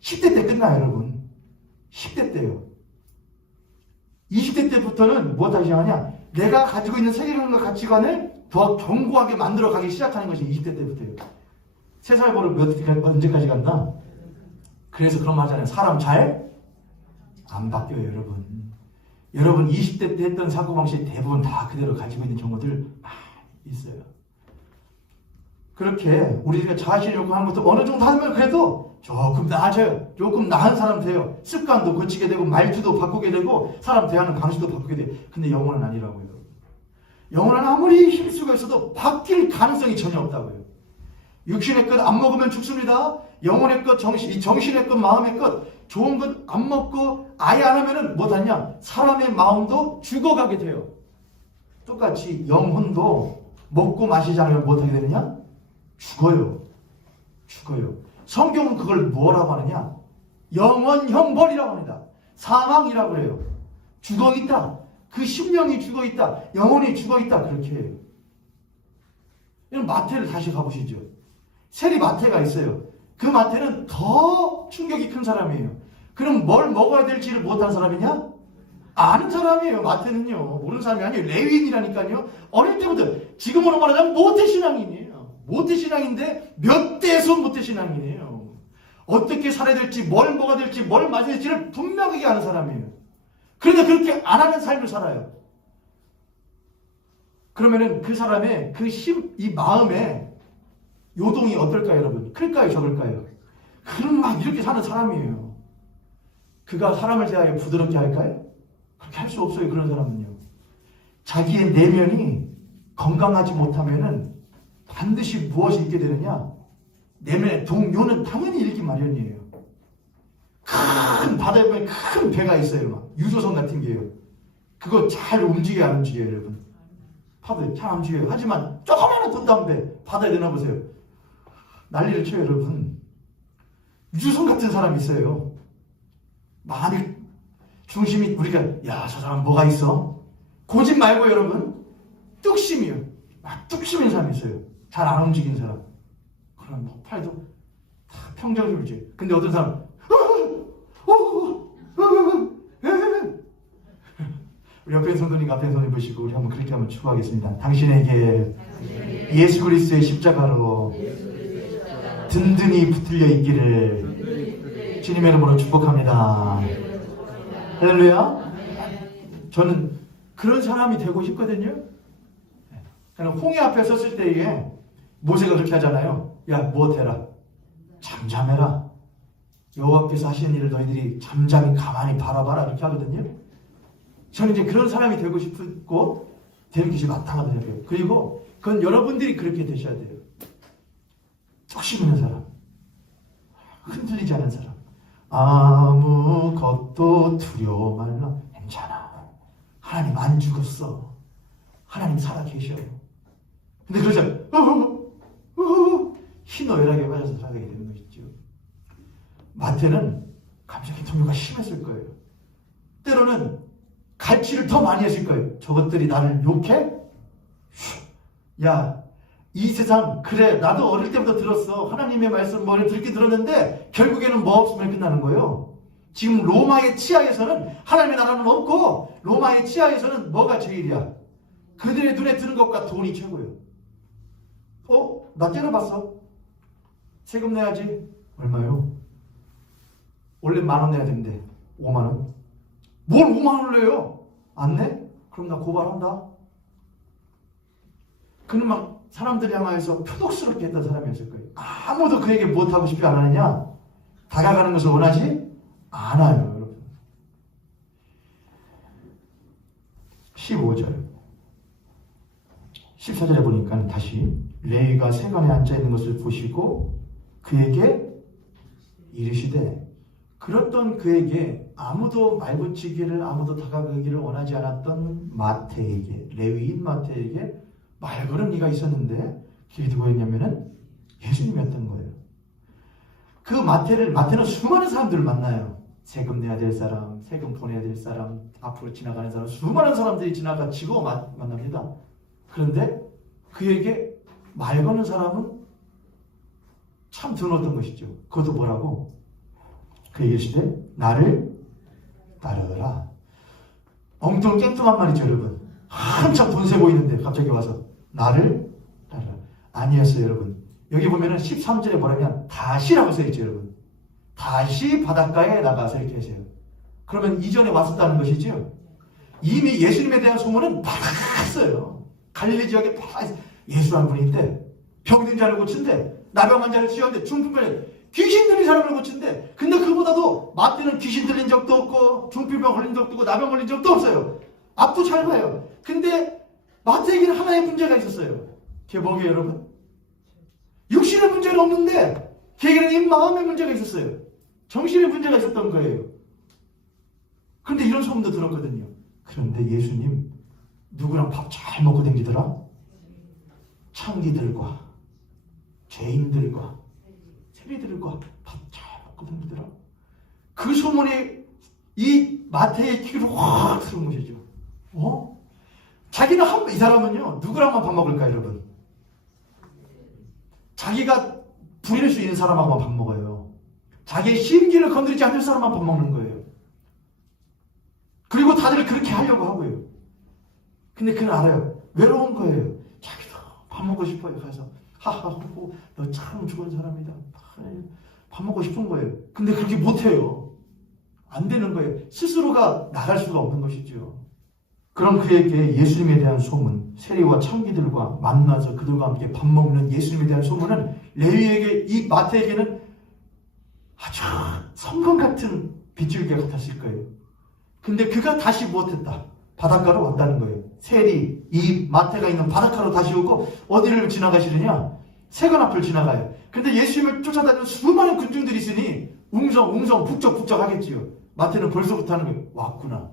10대 때 끝나요 여러분. 10대 때요. 20대 때부터는 무엇하기 시작하냐? 내가 가지고 있는 세계관과 가치관을 더 견고하게 만들어가기 시작하는 것이 20대 때부터예요. 세살 버릇 언제까지 간다? 그래서 그런 말 하잖아요. 사람 잘 안 바뀌어요 여러분. 여러분 20대 때 했던 사고방식 대부분 다 그대로 가지고 있는 경우들 많이 있어요. 그렇게 우리가 자신을 하는 것도 어느 정도 하면 그래도 조금 나아져요. 조금 나은 사람 돼요. 습관도 고치게 되고 말투도 바꾸게 되고 사람 대하는 방식도 바꾸게 돼요. 근데 영혼은 아니라고요. 영혼은 아무리 힘쓰고 있어도 바뀔 가능성이 전혀 없다고요. 육신의 것 안 먹으면 죽습니다. 영혼의 것, 정신의 것, 마음의 것 좋은 것 안 먹고 아예 안 하면은 못하냐? 사람의 마음도 죽어가게 돼요. 똑같이 영혼도 먹고 마시지 않으면 못하게 되느냐? 죽어요. 죽어요. 성경은 그걸 뭐라고 하느냐? 영원형 벌이라고 합니다. 사망이라고 해요. 죽어있다. 그 심령이 죽어있다. 영혼이 죽어있다. 그렇게 해요. 이런 마태를 다시 가보시죠. 세리 마태가 있어요. 그 마태는 더 충격이 큰 사람이에요. 그럼 뭘 먹어야 될지를 못한 사람이냐? 아는 사람이에요. 마태는요. 모르는 사람이 아니에요. 레위인이라니까요. 어릴 때부터 지금으로 말하자면 모태신앙인이에요. 모태신앙인데 몇 대에서 모태신앙이에요. 어떻게 살아야 될지 뭘 먹어야 될지 뭘 마셔야 될지를 분명하게 아는 사람이에요. 그런데 그렇게 안 하는 삶을 살아요. 그러면은 그 사람의 이 마음에 요동이 어떨까요, 여러분? 클까요, 적을까요? 그럼 막 이렇게 사는 사람이에요. 그가 사람을 대하여 부드럽게 할까요? 그렇게 할 수 없어요, 그런 사람은요. 자기의 내면이 건강하지 못하면은 반드시 무엇이 있게 되느냐? 내면의 동요는 당연히 잃기 마련이에요. 큰 바다에 보면 큰 배가 있어요, 막. 유조선 같은 게요. 그거 잘 움직여야 안 움직여요, 여러분. 파도 잘 움직여요. 하지만 조그마한 돛담 배 바다에 내놔보세요. 난리를 쳐요, 여러분. 유조선 같은 사람이 있어요. 많이 중심이 우리가 저 사람 뭐가 있어? 고집 말고 여러분 뚝심이요. 막 뚝심인 사람이 있어요. 잘 안 움직이는 사람. 그럼 뭐 팔도 다 평정심이지. 근데 어떤 사람 우리 옆에 성도님 앞에 손을 보시고 우리 한번 그렇게 한번 축복하겠습니다. 당신에게 예수 그리스도의 십자가로 든든히 붙들려 있기를 주님의 이름으로 축복합니다. 할렐루야. 저는 그런 사람이 되고 싶거든요. 홍해 앞에 섰을 때에 모세가 그렇게 하잖아요. 야, 무엇해라? 잠잠해라. 여호와께서 하시는 일을 너희들이 잠잠히 가만히 바라봐라. 이렇게 하거든요. 저는 이제 그런 사람이 되고 싶고 되는 것이 마땅하다고 생각해요. 그리고 그건 여러분들이 그렇게 되셔야 돼요. 뚝심 있는 사람, 흔들리지 않은 사람, 아무것도 두려워 말라. 괜찮아. 하나님 안 죽었어. 하나님 살아계셔. 근데 그러자 희노애락에 빠져서 살아가게 되는 것이죠. 마태는 감정이 동요가 심했을 거예요. 때로는 갈취를 더 많이 했을 거예요. 저것들이 나를 욕해? 야, 이 세상, 그래, 나도 어릴 때부터 들었어. 하나님의 말씀 뭐 듣기 들었는데 결국에는 뭐 없으면 끝나는 거예요. 지금 로마의 치하에서는 하나님의 나라는 없고 로마의 치하에서는 뭐가 제일이야? 그들의 눈에 드는 것과 돈이 최고예요. 나 때려봤어. 세금 내야지. 얼마요? 원래 10,000원 내야 되는데 50,000원? 뭘 50,000원을 내요? 안 내? 그럼 나 고발한다. 그는 막 사람들 향하여서 표독스럽게 했던 사람이었을 거예요. 아무도 그에게 무엇하고 싶지 않았느냐? 다가가는 것을 원하지 않아요, 여러분. 15절 14절에 보니까 다시 레위가 세관에 앉아있는 것을 보시고 그에게 이르시되, 그랬던 그에게 아무도 말붙이기를, 아무도 다가가기를 원하지 않았던 마태에게, 레위인 마태에게 말 거는 이가 있었는데 그게 누구였냐면은 예수님이었던 거예요. 그 마태는 수많은 사람들을 만나요. 세금 내야 될 사람, 세금 보내야 될 사람, 앞으로 지나가는 사람, 수많은 사람들이 지나가치고 만납니다. 그런데 그에게 말 거는 사람은 참 드물었던 것이죠. 그것도 뭐라고? 그에게 이르시되 나를 따르라. 엉뚱 깽뚱한 말이죠, 여러분. 한참 돈 세 보이는데 갑자기 와서 나를 따르라. 아니었어요, 여러분. 여기 보면은 13절에 뭐라면 다시라고 써있죠, 여러분. 다시 바닷가에 나가서 이렇게 하세요. 그러면 이전에 왔었다는 것이죠. 이미 예수님에 대한 소문은 많았어요. 갈릴리 지역에 다 예수란 분이 있대. 병든 자를 고친대. 나병한 자를 치유한대. 중풍병에 귀신 들린 사람을 고친대. 근데 그보다도 마태는 귀신 들린 적도 없고 중풍병 걸린 적도 없고 나병 걸린 적도 없어요. 앞도 잘 봐요. 근데 마태에게는 하나의 문제가 있었어요. 그게 뭐게요, 여러분? 육신의 문제는 없는데 걔에게는 이 마음의 문제가 있었어요. 정신의 문제가 있었던 거예요. 그런데 이런 소문도 들었거든요. 그런데 예수님 누구랑 밥 잘 먹고 댕기더라? 창기들과 죄인들과 세리들과 밥 잘 먹고 댕기더라. 그 소문이 이 마태의 귀로 확 들어온 것이죠. 자기는 이 사람은요 누구랑만 밥 먹을까요, 여러분? 자기가 부릴 수 있는 사람하고만 밥 먹어요. 자기의 심기를 건드리지 않을 사람만 밥 먹는 거예요. 그리고 다들 그렇게 하려고 하고요. 근데 그는 알아요. 외로운 거예요. 자기도 밥 먹고 싶어요. 가서 하하호호 너 참 좋은 사람이다. 밥 먹고 싶은 거예요. 근데 그렇게 못해요. 안 되는 거예요. 스스로가 나갈 수가 없는 것이죠. 그럼 그에게 예수님에 대한 소문, 세리와 창기들과 만나서 그들과 함께 밥 먹는 예수님에 대한 소문은 레위에게, 이 마태에게는 아주 성경 같은 빗줄기 같았을 거예요. 근데 그가 다시 못했다. 바닷가로 왔다는 거예요. 세리, 이 마태가 있는 바닷가로 다시 오고 어디를 지나가시느냐? 세관 앞을 지나가요. 근데 예수님을 쫓아다니는 수많은 군중들이 있으니 웅성 북적북적 하겠지요. 마태는 벌써부터 하는 거예요. 왔구나.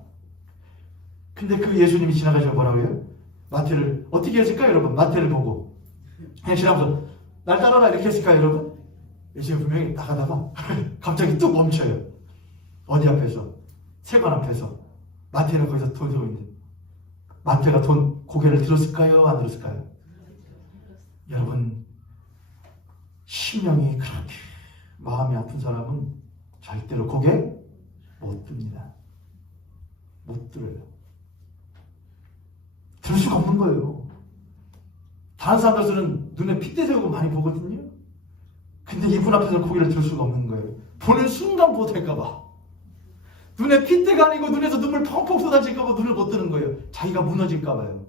근데 그 예수님이 지나가시면 뭐라고 해요? 마태를 어떻게 했을까요, 여러분? 마태를 보고 그냥 지나면서 날 따라라 이렇게 했을까요, 여러분? 예수님이 분명히 나가다가 갑자기 또 멈춰요. 어디 앞에서? 세관 앞에서. 마태는 거기서 돈 들고 있는데 마태가 고개를 들었을까요? 안 들었을까요? 여러분, 심령이 그렇게 마음이 아픈 사람은 절대로 고개 못 듭니다. 못 들어요. 들 수가 없는 거예요. 다른 사람들은 눈에 핏대 세우고 많이 보거든요. 근데 이분 앞에서 고개를 들 수가 없는 거예요. 보는 순간 못할까봐. 눈에 핏대가 아니고 눈에서 눈물 펑펑 쏟아질까봐 눈을 못 뜨는 거예요. 자기가 무너질까봐요.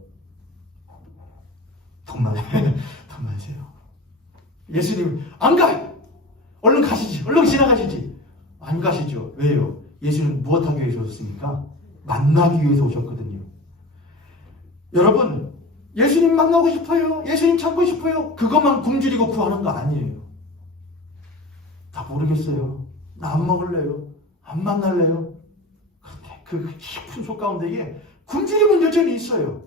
돈 많으세요. 예수님 안 가! 얼른 가시지. 얼른 지나가시지. 안 가시죠. 왜요? 예수는 무엇하기 위해서 오셨습니까? 만나기 위해서 오셨거든요. 여러분, 예수님 만나고 싶어요. 예수님 찾고 싶어요. 그것만 굶주리고 구하는 거 아니에요. 다 모르겠어요. 나 안 먹을래요. 안 만날래요. 그런데 그 깊은 속 가운데에 굶주림은 여전히 있어요.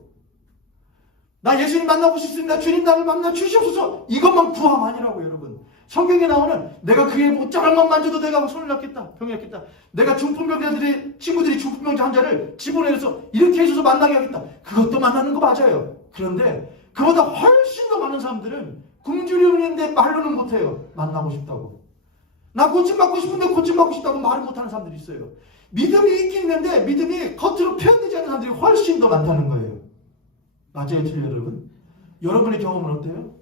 나 예수님 만나고 싶습니다. 주님 나를 만나 주시옵소서. 이것만 구함 아니라고, 여러분. 성경에 나오는 내가 그의 옷자락만 만져도 내가 손을 놨겠다, 병이 낫겠다. 내가 중풍병자들의 친구들이 중풍병자 환자를 집어내서 이렇게 해줘서 만나게 하겠다. 그것도 만나는 거 맞아요. 그런데 그보다 훨씬 더 많은 사람들은 굶주리는데 말로는 못해요. 만나고 싶다고. 나 고침받고 싶은데 고침받고 싶다고 말을 못하는 사람들이 있어요. 믿음이 있긴 있는데 믿음이 겉으로 표현되지 않는 사람들이 훨씬 더 많다는 거예요. 맞아요, 틀려요, 여러분? 여러분의 경험은 어때요?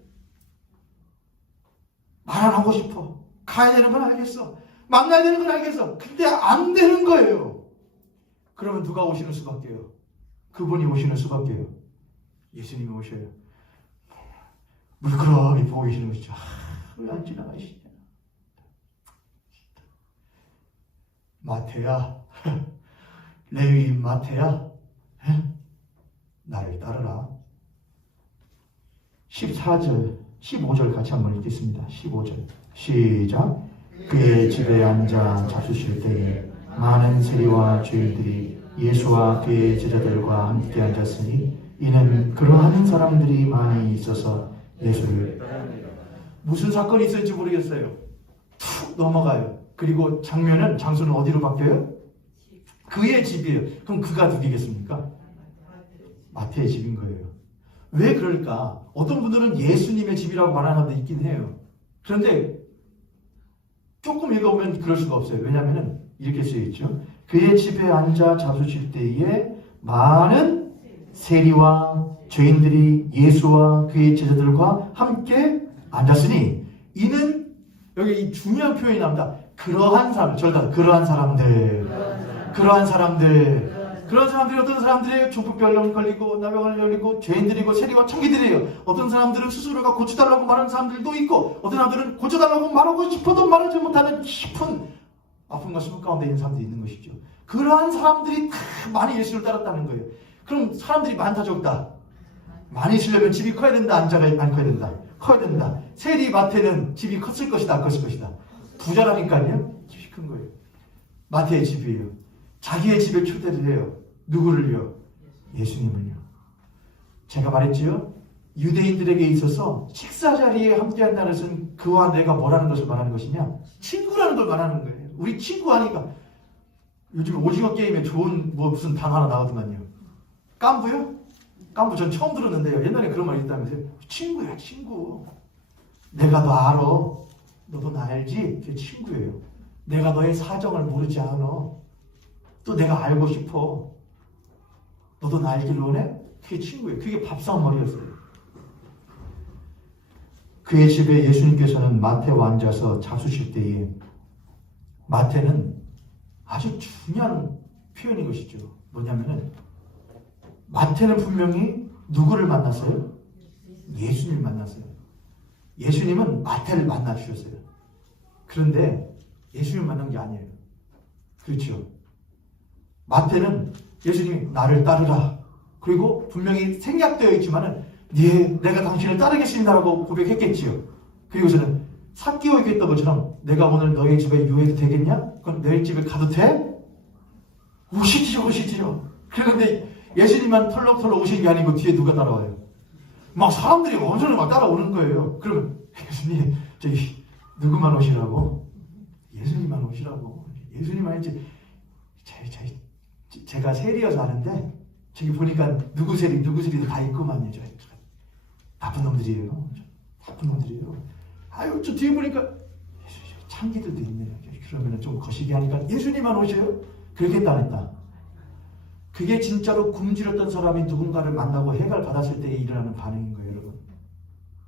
말 안 하고 싶어. 가야 되는 건 알겠어. 만나야 되는 건 알겠어. 근데 안 되는 거예요. 그러면 누가 오시는 수밖에요? 그분이 오시는 수밖에요. 예수님이 오셔요. 물끄러미 보고 계시는 것이죠. 왜 안 지나가시냐? 마태야, 레위인 마태야, 나를 따르라. 14절, 15절 같이 한번 읽겠습니다. 15절 시작. 그의 집에 앉아 잡수실 때에 많은 세리와 죄인들이 예수와 그의 제자들과 함께 앉았으니 이는 그러한 사람들이 많이 있어서 예수를 무슨 사건이 있을지 모르겠어요. 툭 넘어가요. 그리고 장소는 어디로 바뀌어요? 그의 집이에요. 그럼 그가 누구겠습니까? 마태의 집인 거예요. 왜 그럴까? 어떤 분들은 예수님의 집이라고 말하는 사람도 있긴 해요. 그런데 조금 읽어보면 그럴 수가 없어요. 왜냐하면 이렇게 쓰여있죠. 그의 집에 앉아 잡수실 때에 많은 세리와 죄인들이 예수와 그의 제자들과 함께 앉았으니 이는 여기 이 중요한 표현이 나옵니다. 그러한 사람, 절다 그러한 사람들이 어떤 사람들이 중풍병 걸리고 나병을 걸리고 죄인들이고 세리와 청기들이에요. 어떤 사람들은 스스로가 고쳐달라고 말하는 사람들도 있고 어떤 사람들은 고쳐달라고 말하고 싶어도 말하지 못하는 깊은 아픔과 슬픔 가운데 있는 사람들이 있는 것이죠. 그러한 사람들이 다 많이 예수를 따랐다는 거예요. 그럼 사람들이 많다 적다? 많이 있으려면 집이 커야 된다, 안 커야 된다? 커야 된다. 세리 마태는 집이 컸을 것이다, 안 컸을 것이다? 부자라니까요. 집이 큰 거예요. 마태의 집이에요. 자기의 집에 초대를 해요. 누구를요? 예수님을요. 제가 말했지요. 유대인들에게 있어서 식사 자리에 함께한다는 것은 그와 내가 뭐라는 것을 말하는 것이냐? 친구라는 걸 말하는 거예요. 우리 친구 하니까 요즘 오징어 게임에 좋은 무슨 단 하나 나오더만요. 깐부요? 깐부 전 처음 들었는데요. 옛날에 그런 말이 있다면서요. 친구야, 친구. 내가 너 알아. 너도 나 알지? 그게 친구예요. 내가 너의 사정을 모르지 않아. 또 내가 알고 싶어. 너도 나 알기를 원해? 그게 친구예요. 그게 밥상머리였어요. 그의 집에 예수님께서는 마태와 앉아서 잡수실 때에 마태는 아주 중요한 표현인 것이죠. 뭐냐면은 마태는 분명히 누구를 만났어요? 예수님을 만났어요. 예수님은 마태를 만나 주셨어요. 그런데 예수님을 만난 게 아니에요. 그렇죠? 마태는 예수님이 나를 따르라. 그리고 분명히 생략되어 있지만은 내가 당신을 따르겠습니다라고 고백했겠지요. 그리고서는 삭개오 얘기했던 것처럼 내가 오늘 너희 집에 유해도 되겠냐? 그럼 너희 집에 가도 돼? 오시지요. 그런데 예수님만 털럭털럭 오신 게 아니고 뒤에 누가 따라와요? 막 사람들이 엄청 막 따라오는 거예요. 그러면 예수님 저기 누구만 오시라고? 예수님만 오시라고. 예수님만 이제 제가 세리여서 아는데 저기 보니까 누구 세리도 다 있구만요. 저 나쁜 놈들이에요. 아유 저 뒤에 보니까 창기들도 있네요. 그러면 좀 거시기 하니까 예수님만 오셔요? 그렇겠다 안 했다. 그게 진짜로 굶주렸던 사람이 누군가를 만나고 해갈 받았을 때 일어나는 반응인 거예요, 여러분.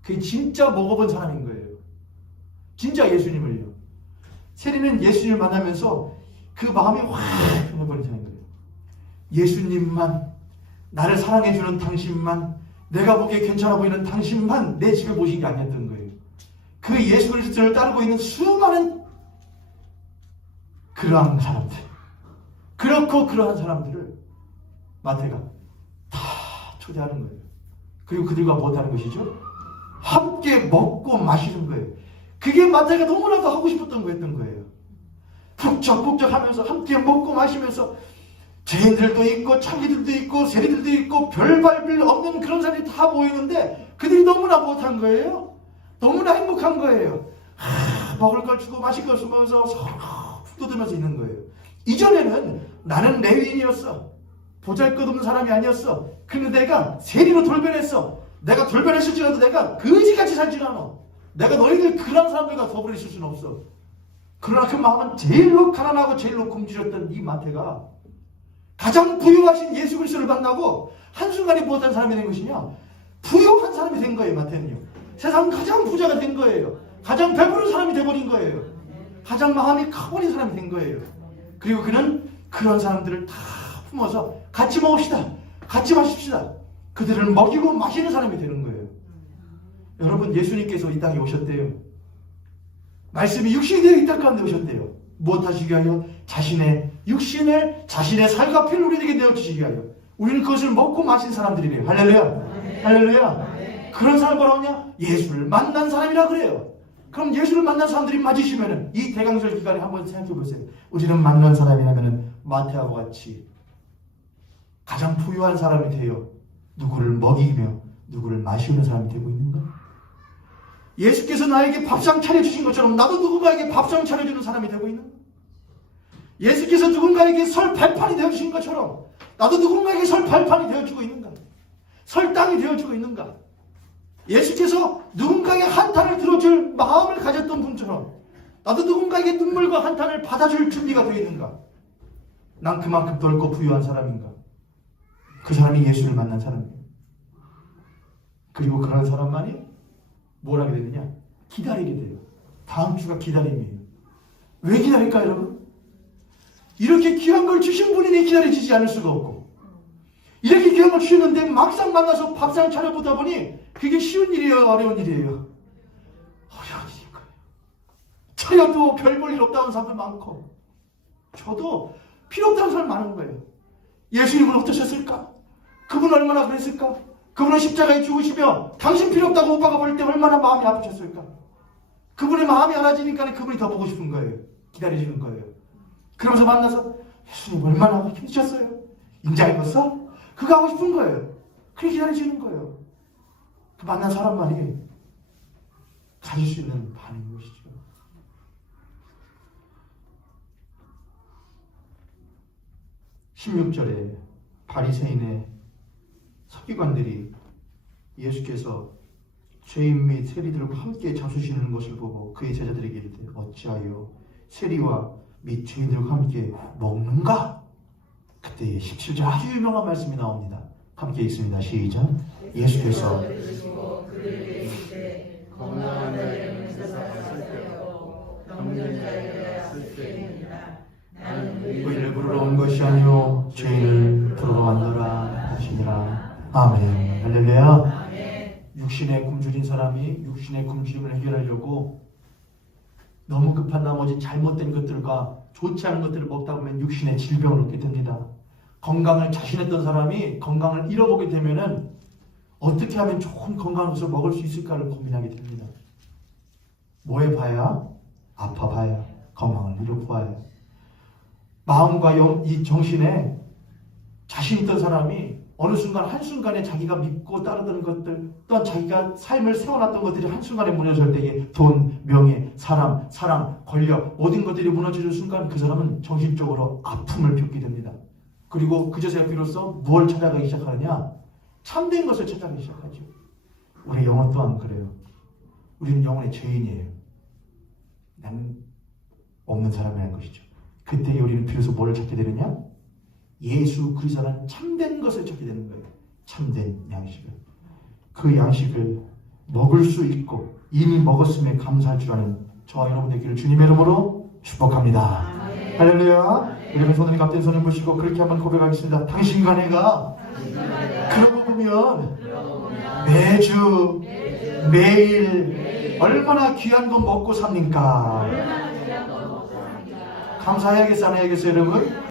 그게 진짜 먹어본 사람인 거예요. 진짜 예수님을요. 세리는 예수님을 만나면서 그 마음이 확 변해버린 사람인 거예요. 예수님만, 나를 사랑해주는 당신만, 내가 보기에 괜찮아 보이는 당신만 내 집에 모신 게 아니었던 거예요. 그 예수 그리스도를 따르고 있는 수많은 그러한 사람들, 그러한 사람들을 마태가 다 초대하는 거예요. 그리고 그들과 무엇하는 것이죠? 함께 먹고 마시는 거예요. 그게 마태가 너무나도 하고 싶었던 거였던 거예요. 북적북적하면서 함께 먹고 마시면서 죄인들도 있고 창기들도 있고 세리들도 있고 별발별 없는 그런 사람들이 다 모이는데 그들이 너무나 무엇한 거예요? 너무나 행복한 거예요. 먹을 걸 주고 마실 걸 주면서 서로 훑어대면서 있는 거예요. 이전에는 나는 레위인이었어. 보잘것없는 사람이 아니었어. 그런데 내가 세리로 돌변했어. 내가 돌변했을지라도 내가 거지같이 살지 않아. 내가 너희들 그런 사람들과 더불어 있을 수는 없어. 그러나 그 마음은 제일로 가난하고 제일로 굶주렸던 이 마태가 가장 부유하신 예수 그리스도를 만나고 한순간에 무엇한 사람이 된 것이냐? 부유한 사람이 된 거예요. 마태는요. 세상 가장 부자가 된 거예요. 가장 배부른 사람이 돼버린 거예요. 가장 마음이 커버린 사람이 된 거예요. 그리고 그는 그런 사람들을 다 품어서 같이 먹읍시다. 같이 마십시다. 그들을 먹이고 마시는 사람이 되는 거예요. 여러분, 예수님께서 이 땅에 오셨대요. 말씀이 육신이 되어 이 땅 가운데 오셨대요. 무엇 하시기 위하여? 자신의 육신을 자신의 살과 피를 우리에게 내어주시기 위하여. 우리는 그것을 먹고 마신 사람들이래요. 할렐루야. 할렐루야. 그런 사람 뭐라고 하냐? 예수를 만난 사람이라 그래요. 그럼 예수를 만난 사람들이 맞으시면은 이 대강설 기간에 한번 생각해 보세요. 우리는 만난 사람이라면은 마태하고 같이 가장 부유한 사람이 되어 누구를 먹이며 누구를 마시는 사람이 되고 있는가? 예수께서 나에게 밥상 차려주신 것처럼 나도 누군가에게 밥상 차려주는 사람이 되고 있는가? 예수께서 누군가에게 설 발판이 되어주신 것처럼 나도 누군가에게 설 발판이 되어주고 있는가? 설 땅이 되어주고 있는가? 예수께서 누군가에게 한탄을 들어줄 마음을 가졌던 분처럼 나도 누군가에게 눈물과 한탄을 받아줄 준비가 되어 있는가? 난 그만큼 넓고 부유한 사람인가? 그 사람이 예수를 만난 사람이에요. 그리고 그런 사람만이 뭘 하게 되느냐? 기다리게 돼요. 다음 주가 기다림이에요. 왜 기다릴까요, 여러분? 이렇게 귀한 걸 주신 분이니 기다려지지 않을 수가 없고, 이렇게 귀한 걸 주셨는데 막상 만나서 밥상 차려보다 보니 그게 쉬운 일이에요, 어려운 일이에요? 어려운 일인 거예요. 차려도 별 볼 일 없다는 사람들 많고, 저도 필요 없다는 사람 많은 거예요. 예수님은 어떠셨을까? 그분 얼마나 그랬을까? 그분은 십자가에 죽으시며 당신 필요 없다고 오빠가 볼 때 얼마나 마음이 아프셨을까? 그분의 마음이 알아지니까 그분이 더 보고 싶은 거예요. 기다리시는 거예요. 그러면서 만나서 예수님 얼마나 힘드셨어요? 인자해 봤어? 그거 하고 싶은 거예요. 그게 기다리시는 거예요. 그 만난 사람만이 가질 수 있는 반응인 것이죠. (16절에) 바리새인의 서기관들이 예수께서 죄인 및 세리들과 함께 잡수시는 것을 보고 그의 제자들에게 이르되 어찌하여 세리와 및 죄인들과 함께 먹는가? 그때 17절 아주 유명한 말씀이 나옵니다. 함께 읽습니다. 시작. 예수께서 건강한 자에게는 세상을 쓸데없고 병든 자에게는 쓸데있느니라. 나는 의인을 부르러 온 것이 아니요 죄인을 부르러 왔노라 하시니라. 아멘. 할렐루야. 육신의 굶주린 사람이 육신의 굶주림을 해결하려고 너무 급한 나머지 잘못된 것들과 좋지 않은 것들을 먹다 보면 육신의 질병을 얻게 됩니다. 건강을 자신했던 사람이 건강을 잃어보게 되면은 어떻게 하면 좋은 건강한 것을 먹을 수 있을까를 고민하게 됩니다. 뭐에 봐야? 아파봐야. 건강을 잃어봐야. 마음과 이 정신에 자신 있던 사람이 어느 순간 한순간에 자기가 믿고 따르던 것들, 또한 자기가 삶을 세워놨던 것들이 한순간에 무너질 때에 돈, 명예, 사람, 사랑, 권력 모든 것들이 무너지는 순간 그 사람은 정신적으로 아픔을 겪게 됩니다. 그리고 그제서야 비로소 뭘 찾아가기 시작하느냐? 참된 것을 찾아가기 시작하죠. 우리 영혼 또한 그래요. 우리는 영혼의 죄인이에요. 나는 없는 사람이라는 것이죠. 그때 우리는 비로소 뭘 찾게 되느냐? 예수 그리스도는 참된 것을 찾게 되는 거예요. 참된 양식을. 그 양식을 먹을 수 있고 이미 먹었음에 감사할 줄 아는 저와 여러분 되기를 주님의 이름으로 축복합니다. 할렐루야. 여러분 손을 갑자기 손을 보시고 그렇게 한번 고백하겠습니다. 당신과 내가 그러고 보면 매주 매일 얼마나 귀한 거 먹고 삽니까? 감사해야겠어 안 해야겠어요 여러분?